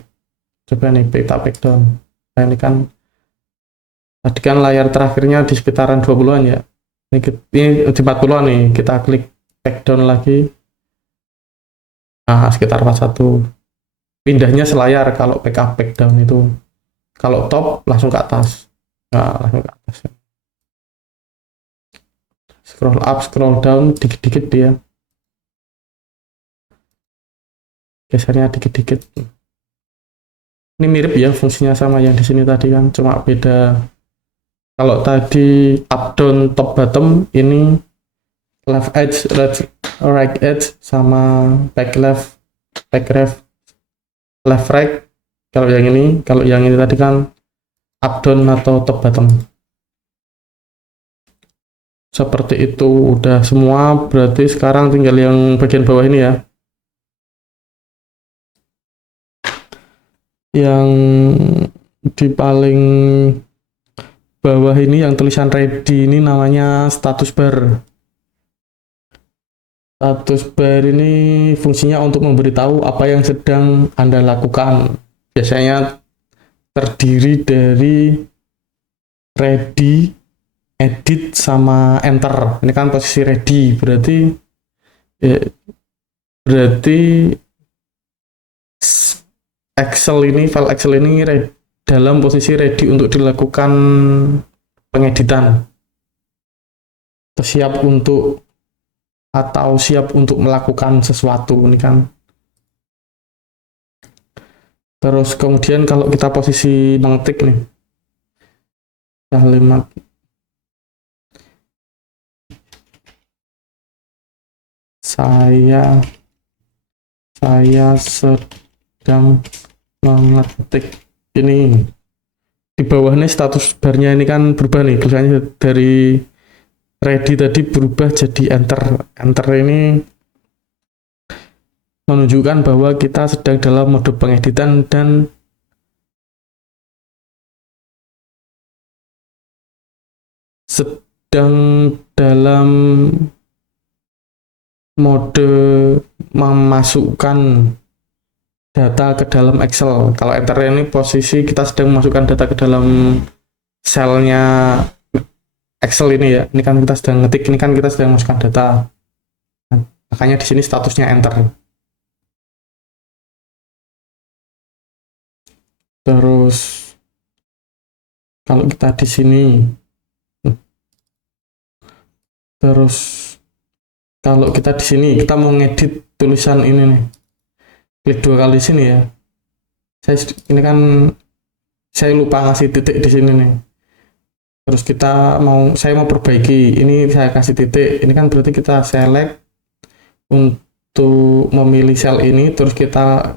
Coba nih back up back down. Nah, ini kan tadi kan layar terakhirnya di sekitaran 20-an ya, ini di 40-an nih, kita klik back down lagi, nah sekitar 41. Pindahnya selayar kalau back up back down itu. Kalau top langsung ke atas. Nah, langsung ke atas. Scroll up, scroll down, dikit-dikit dia. Gesernya dikit-dikit. Ini mirip ya fungsinya sama yang di sini tadi kan, cuma beda. Kalau tadi up down top bottom, ini left edge, right edge, sama back left, back left right. Kalau yang ini tadi kan up down atau top bottom. Seperti itu udah semua, berarti sekarang tinggal yang bagian bawah ini ya. Yang di paling bawah ini yang tulisan ready ini namanya status bar. Status bar ini fungsinya untuk memberitahu apa yang sedang Anda lakukan. Biasanya terdiri dari ready, edit, sama enter. Ini kan posisi ready, berarti file Excel ini dalam posisi ready untuk dilakukan pengeditan, siap untuk melakukan sesuatu ini kan. Terus kemudian kalau kita posisi mengetik nih, kalimat saya sedang mengetik, ini di bawah nih status barnya ini kan berubah nih, tulisannya dari ready tadi berubah jadi enter ini menunjukkan bahwa kita sedang dalam mode pengeditan dan sedang dalam mode memasukkan data ke dalam Excel. Kalau enter ini posisi kita sedang memasukkan data ke dalam selnya Excel ini ya. Ini kan kita sedang ngetik, ini kan kita sedang memasukkan data. Nah, makanya di sini statusnya enter. Terus kalau kita di sini, kita mau ngedit tulisan ini nih, klik 2 kali sini ya. Saya lupa ngasih titik di sini nih. Terus saya mau perbaiki, ini saya kasih titik. Ini kan berarti kita select untuk memilih sel ini, terus kita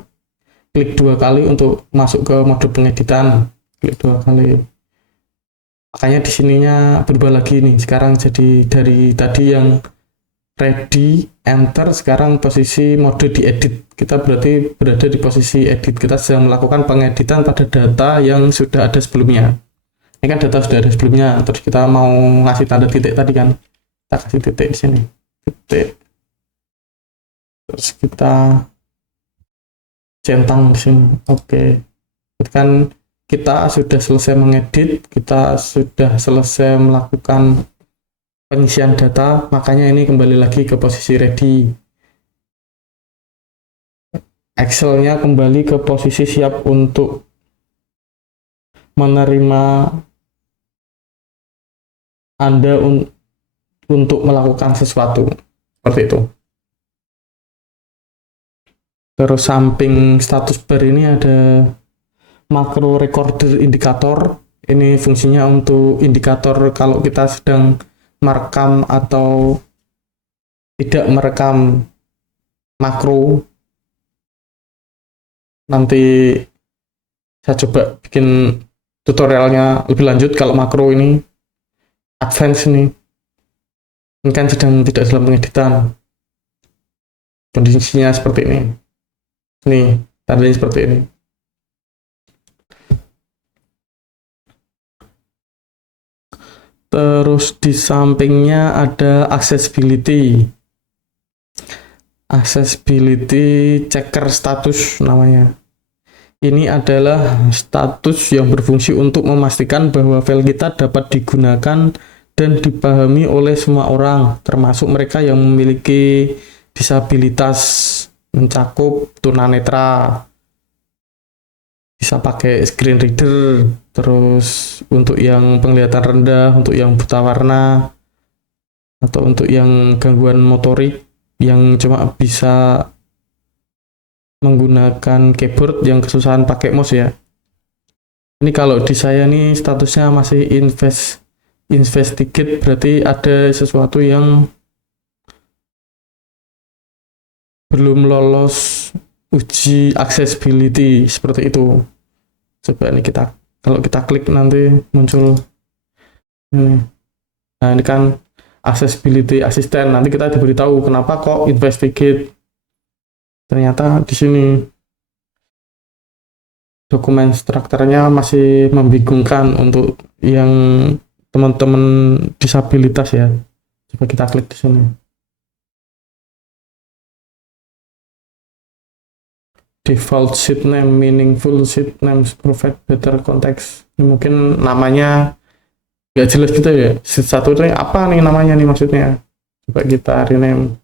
klik 2 kali untuk masuk ke mode pengeditan. Klik 2 kali. Makanya di sininya berubah lagi nih. Sekarang jadi dari tadi yang ready, enter, sekarang posisi mode diedit. Kita berarti berada di posisi edit. Kita sedang melakukan pengeditan pada data yang sudah ada sebelumnya. Ini kan data sudah ada sebelumnya. Terus kita mau ngasih tanda titik tadi kan. Kita kasih titik di sini. Titik. Terus kita centang di sini. Oke. Kan kita sudah selesai mengedit, kita sudah selesai melakukan pengisian data, makanya ini kembali lagi ke posisi ready. Excel-nya kembali ke posisi siap untuk menerima Anda untuk melakukan sesuatu. Seperti itu. Terus samping status bar ini ada macro recorder indikator. Ini fungsinya untuk indikator kalau kita sedang merekam atau tidak merekam makro. Nanti saya coba bikin tutorialnya lebih lanjut. Kalau makro ini advance ini kan sedang tidak dalam pengeditan, kondisinya seperti ini. Nih, tandanya seperti ini. Terus di sampingnya ada accessibility checker status namanya. Ini adalah status yang berfungsi untuk memastikan bahwa file kita dapat digunakan dan dipahami oleh semua orang, termasuk mereka yang memiliki disabilitas, mencakup tunanetra, bisa pakai screen reader, terus untuk yang penglihatan rendah, untuk yang buta warna, atau untuk yang gangguan motorik yang cuma bisa menggunakan keyboard, yang kesusahan pakai mouse ya. Ini kalau di saya nih statusnya masih investigate, berarti ada sesuatu yang belum lolos uji accessibility seperti itu. Coba ini kalau kita klik nanti muncul ini. Nah, ini kan accessibility assistant. Nanti kita diberitahu kenapa kok investigate. Ternyata di sini dokumen strukturnya masih membingungkan untuk yang teman-teman disabilitas ya. Coba kita klik di sini. Default sheet name, meaningful sheet names provide better context. Ini mungkin namanya nggak jelas gitu ya. Sheet 1 ini apa nih namanya nih maksudnya? Coba kita rename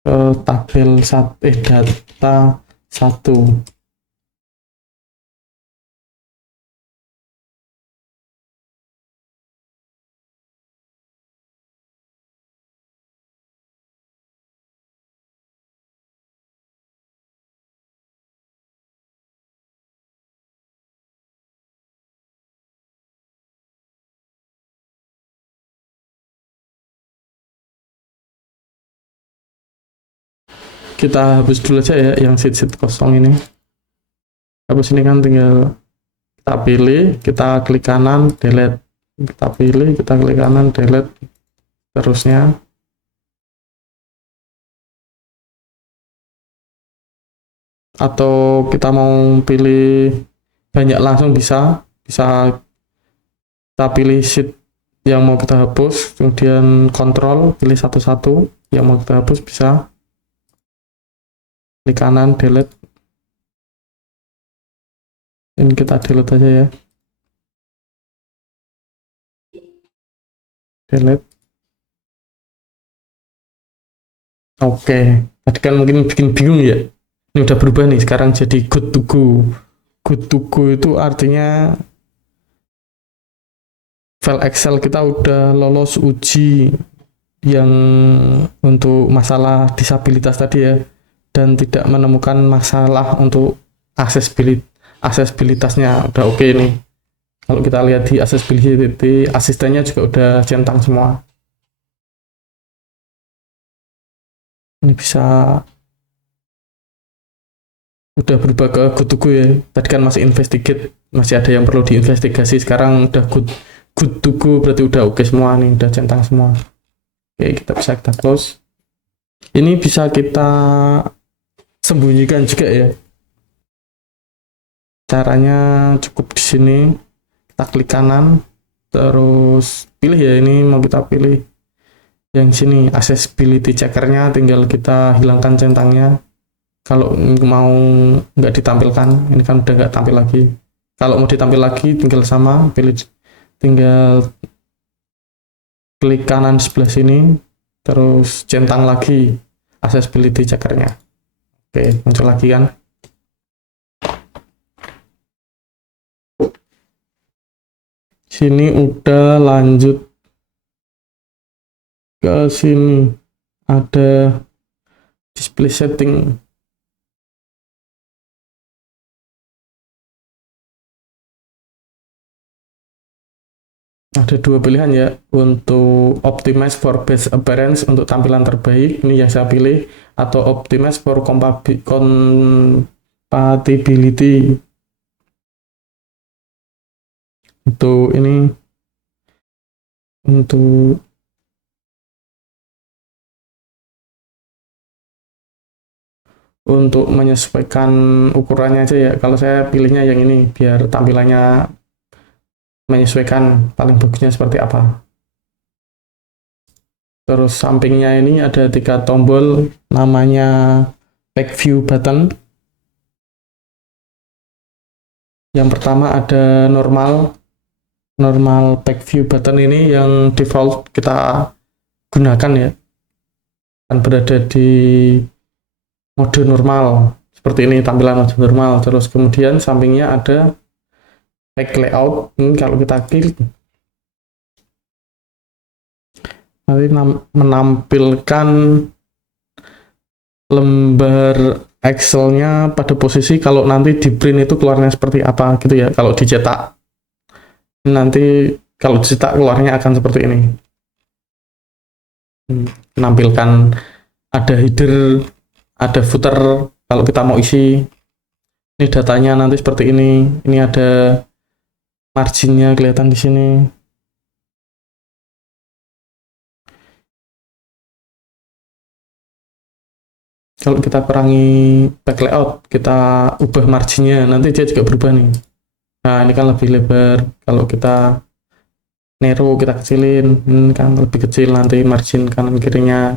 ke tabel data 1. Kita hapus dulu aja ya yang sheet kosong ini. Hapus ini kan tinggal kita pilih, kita klik kanan, delete. Kita pilih, kita klik kanan, delete. Terusnya. Atau kita mau pilih banyak langsung bisa kita pilih sheet yang mau kita hapus, kemudian kontrol, pilih satu-satu yang mau kita hapus, bisa klik kanan, delete. Ini kita delete aja ya, delete. Oke, tadi kan mungkin bikin bingung ya, ini udah berubah nih, sekarang jadi good to go. Good to go itu artinya file Excel kita udah lolos uji yang untuk masalah disabilitas tadi ya, dan tidak menemukan masalah untuk aksesibilitasnya. Udah oke nih. Kalau kita lihat di accessibility, asistennya juga udah centang semua. Ini bisa udah berubah ke good to go ya. Tadi kan masih investigate, masih ada yang perlu diinvestigasi. Sekarang udah good to go, berarti udah oke semua nih, udah centang semua. Oke, kita close. Ini bisa kita sembunyikan juga ya. Caranya cukup di sini, kita klik kanan, terus pilih ya, ini mau kita pilih yang sini accessibility checkernya, tinggal kita hilangkan centangnya. Kalau mau nggak ditampilkan, ini kan udah nggak tampil lagi. Kalau mau ditampil lagi, tinggal sama, tinggal klik kanan sebelah sini, terus centang lagi accessibility checkernya. Oke, muncul lagi kan. Sini udah lanjut ke sini, ada display setting. Ada dua pilihan ya, untuk optimize for best appearance, untuk tampilan terbaik, ini yang saya pilih, atau optimize for compatibility compatibility. Itu ini untuk menyesuaikan ukurannya aja ya. Kalau saya pilihnya yang ini biar tampilannya menyesuaikan paling bagusnya seperti apa. Terus sampingnya ini ada 3 tombol, namanya back view button. Yang pertama ada normal back view button, ini yang default kita gunakan ya, kan berada di mode normal seperti ini, tampilan mode normal. Terus kemudian sampingnya ada back layout, ini kalau kita klik nanti menampilkan lembar Excel-nya pada posisi kalau nanti di print itu keluarnya seperti apa gitu ya. Kalau dicetak nanti, kalau dicetak keluarnya akan seperti ini. Menampilkan ada header, ada footer kalau kita mau isi. Ini datanya nanti seperti ini. Ini ada marginnya kelihatan di sini. Kalau kita kurangi back layout, kita ubah marginnya, nanti dia juga berubah nih. Nah, ini kan lebih lebar. Kalau kita narrow, kita kecilin, ini kan lebih kecil nanti margin kanan kirinya.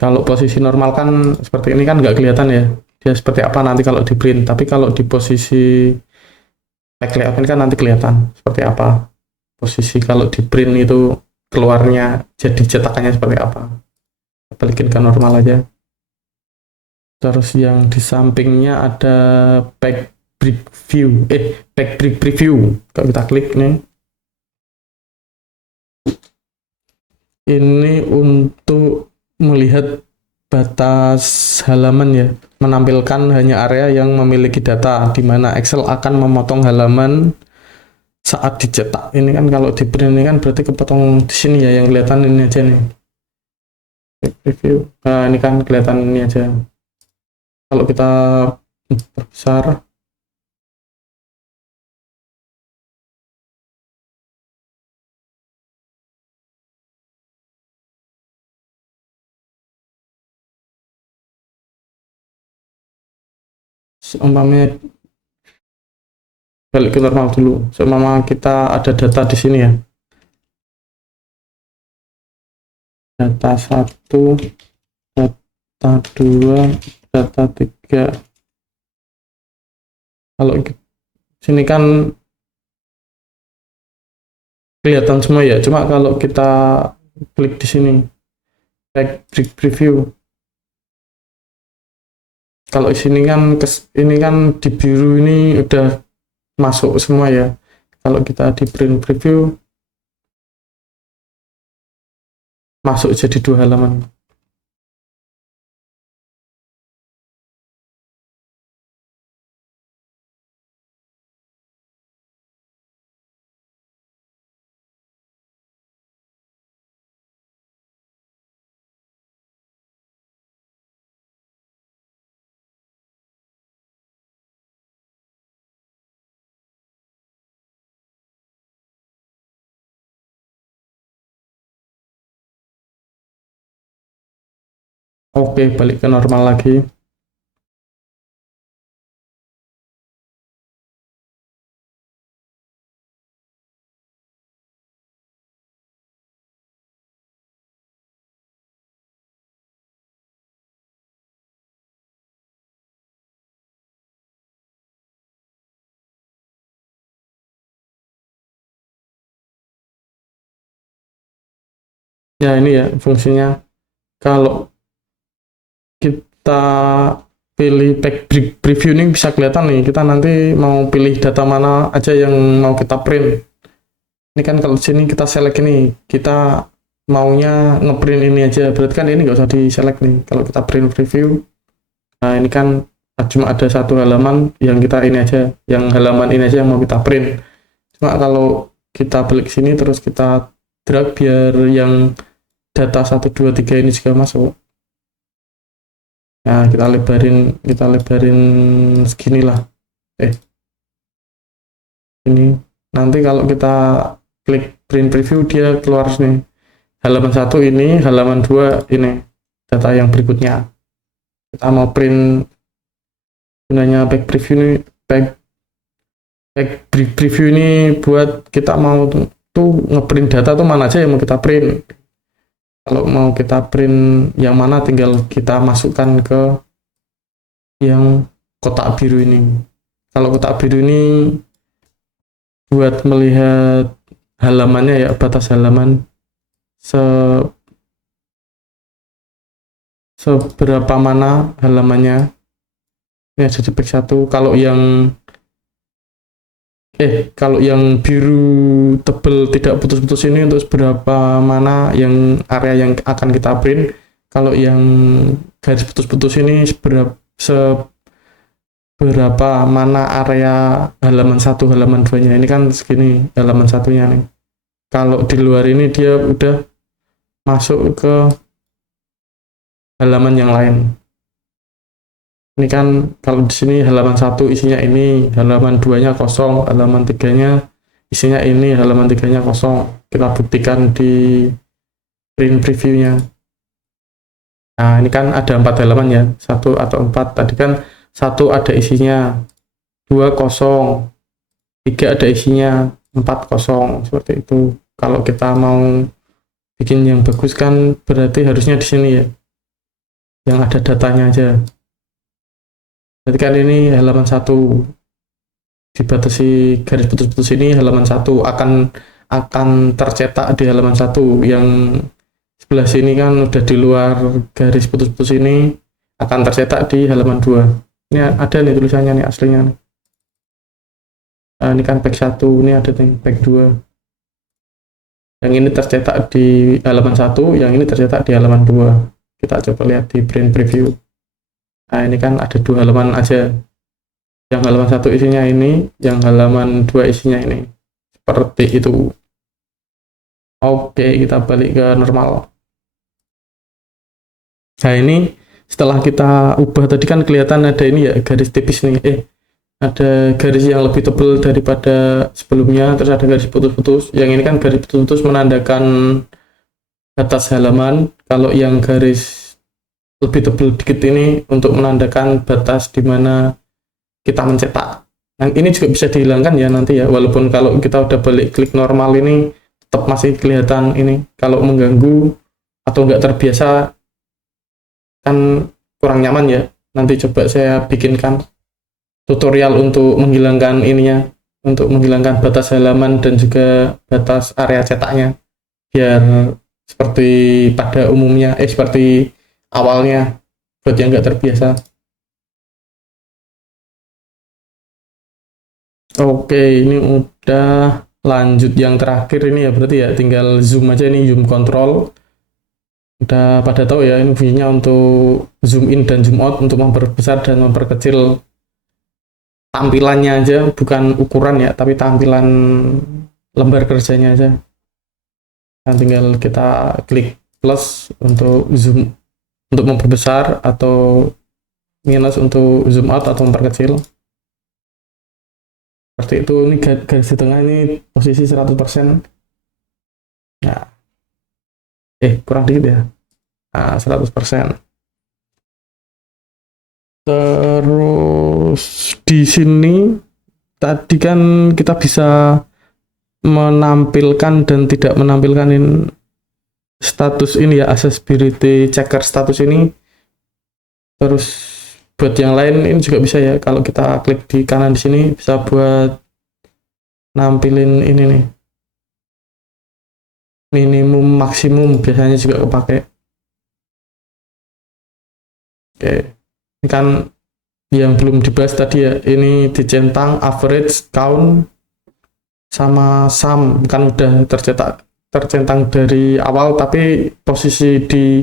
Kalau posisi normal kan seperti ini kan nggak kelihatan ya, dia seperti apa nanti kalau di print. Tapi kalau di posisi back layout ini kan nanti kelihatan seperti apa. Posisi kalau di print itu keluarnya jadi cetakannya seperti apa. Balikin ke normal aja. Terus yang di sampingnya ada back brick preview. Kalau kita klik nih, ini untuk melihat batas halaman ya, menampilkan hanya area yang memiliki data, di mana Excel akan memotong halaman saat dicetak. Ini kan kalau di print ini kan berarti kepotong di sini ya, yang kelihatan ini aja nih. Preview. Nah, ini kan kelihatan ini aja. Kalau kita perbesar, seumpamanya balik ke normal dulu. Seumpama kita ada data di sini ya. Data 1, data 2, data 3. Kalau sini kan kelihatan semua ya, cuma kalau kita klik di sini back brick preview, kalau sini kan ini kan di biru ini udah masuk semua ya. Kalau kita di print preview masuk jadi 2 halaman. Oke, balik ke normal lagi. Ya, ini ya fungsinya. Kalau kita pilih back brick preview ini bisa kelihatan nih, kita nanti mau pilih data mana aja yang mau kita print. Ini kan kalau di sini kita select ini, kita maunya ngeprint ini aja, berarti kan ini nggak usah di select nih. Kalau kita print preview, nah ini kan cuma ada 1 halaman yang kita ini aja, yang halaman ini aja yang mau kita print. Cuma kalau kita balik sini terus kita drag biar yang data 1, 2, 3 ini juga masuk. Nah, kita lebarin segini lah. Ini nanti kalau kita klik print preview dia keluar sini. Halaman 1 ini, halaman 2 ini data yang berikutnya. Kita mau print gunanya back preview ini, back preview ini buat kita mau tuh ngeprint data tuh mana aja yang mau kita print. Kalau mau kita print yang mana tinggal kita masukkan ke yang kotak biru ini. Kalau kotak biru ini buat melihat halamannya ya, batas halaman seberapa mana halamannya. Ini ada di back 1. Kalau yang biru tebel tidak putus-putus ini untuk seberapa mana yang area yang akan kita print. Kalau yang garis putus-putus ini seberapa mana area halaman 1, halaman 2 nya. Ini kan segini halaman satunya nih. Kalau di luar ini dia udah masuk ke halaman yang lain. Ini kan kalau di sini halaman 1 isinya ini, halaman 2-nya kosong, halaman 3-nya isinya ini, halaman 3-nya kosong. Kita buktikan di print preview-nya. Nah, ini kan ada 4 halaman ya, 1 atau 4. Tadi kan 1 ada isinya, 2 kosong, 3 ada isinya, 4 kosong, seperti itu. Kalau kita mau bikin yang bagus kan berarti harusnya di sini ya, yang ada datanya aja. Berarti kan ini halaman 1 dibatasi garis putus-putus ini, halaman 1 akan tercetak di halaman 1. Yang sebelah sini kan udah di luar garis putus-putus ini akan tercetak di halaman 2. Ini ada nih tulisannya nih aslinya nih. Nah, ini kan back 1, ini ada nih back 2. Yang ini tercetak di halaman 1, yang ini tercetak di halaman 2. Kita coba lihat di print preview. Nah, ini kan ada 2 halaman aja. Yang halaman 1 isinya ini, yang halaman 2 isinya ini. Seperti itu. Oke, kita balik ke normal. Nah, ini setelah kita ubah tadi kan kelihatan ada ini ya, garis tipis nih. Ada garis yang lebih tebal daripada sebelumnya, terus ada garis putus-putus. Yang ini kan garis putus-putus menandakan batas halaman. Kalau yang garis lebih tebal dikit ini untuk menandakan batas di mana kita mencetak. Nah, ini juga bisa dihilangkan ya nanti ya, walaupun kalau kita udah balik klik normal ini tetap masih kelihatan ini. Kalau mengganggu atau nggak terbiasa kan kurang nyaman ya. Nanti coba saya bikinkan tutorial untuk menghilangkan ininya, untuk menghilangkan batas halaman dan juga batas area cetaknya, biar seperti pada umumnya, seperti awalnya, buat yang nggak terbiasa. Oke, ini udah lanjut yang terakhir ini ya, berarti ya tinggal zoom aja, ini zoom control. Udah pada tahu ya, ini fungsinya untuk zoom in dan zoom out, untuk memperbesar dan memperkecil tampilannya aja, bukan ukuran ya, tapi tampilan lembar kerjanya aja. Nah, tinggal kita klik plus untuk zoom, untuk memperbesar, atau minus untuk zoom out atau memperkecil. Seperti itu. Ini garis di tengah ini posisi 100%. Nah, kurang dikit ya. Nah, 100%. Terus di sini tadi kan kita bisa menampilkan dan tidak menampilkan status ini ya, accessibility checker status ini. Terus buat yang lain ini juga bisa ya, kalau kita klik di kanan di sini bisa buat nampilin ini nih, minimum maksimum biasanya juga kepake. Oke, ini kan yang belum dibahas tadi ya, ini dicentang average, count, sama sum kan udah tercentang dari awal, tapi posisi di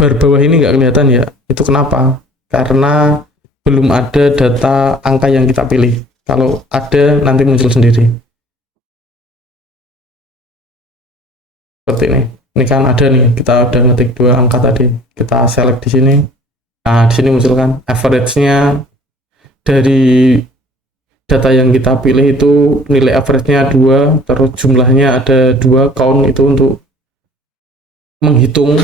bar bawah ini nggak kelihatan ya. Itu kenapa? Karena belum ada data angka yang kita pilih. Kalau ada nanti muncul sendiri. Seperti ini. Ini kan ada nih, kita udah ngetik 2 angka tadi. Kita select di sini. Nah, di sini muncul kan average-nya dari data yang kita pilih itu nilai average-nya 2, terus jumlahnya ada 2, count itu untuk menghitung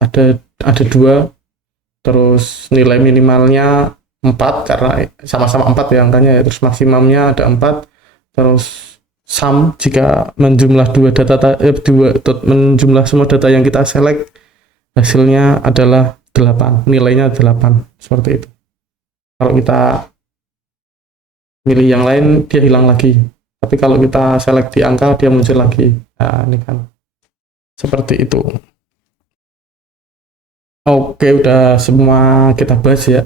ada 2, terus nilai minimalnya 4 karena sama-sama 4 ya angkanya ya, terus maksimumnya ada 4, terus sum jika menjumlah menjumlah semua data yang kita select hasilnya adalah 8, nilainya 8, seperti itu. Kalau kita milih yang lain dia hilang lagi, tapi kalau kita select di angka dia muncul lagi. Nah ini kan seperti itu. Oke, udah semua kita bahas ya.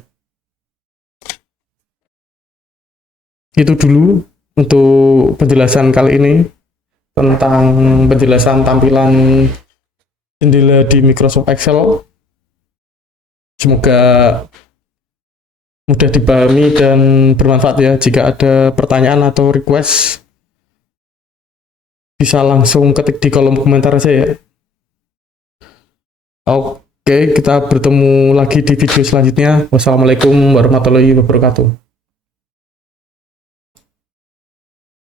Itu dulu untuk penjelasan kali ini tentang penjelasan tampilan jendela di Microsoft Excel. Semoga mudah dipahami dan bermanfaat ya. Jika ada pertanyaan atau request bisa langsung ketik di kolom komentar aja ya. Oke, kita bertemu lagi di video selanjutnya. Wassalamualaikum warahmatullahi wabarakatuh.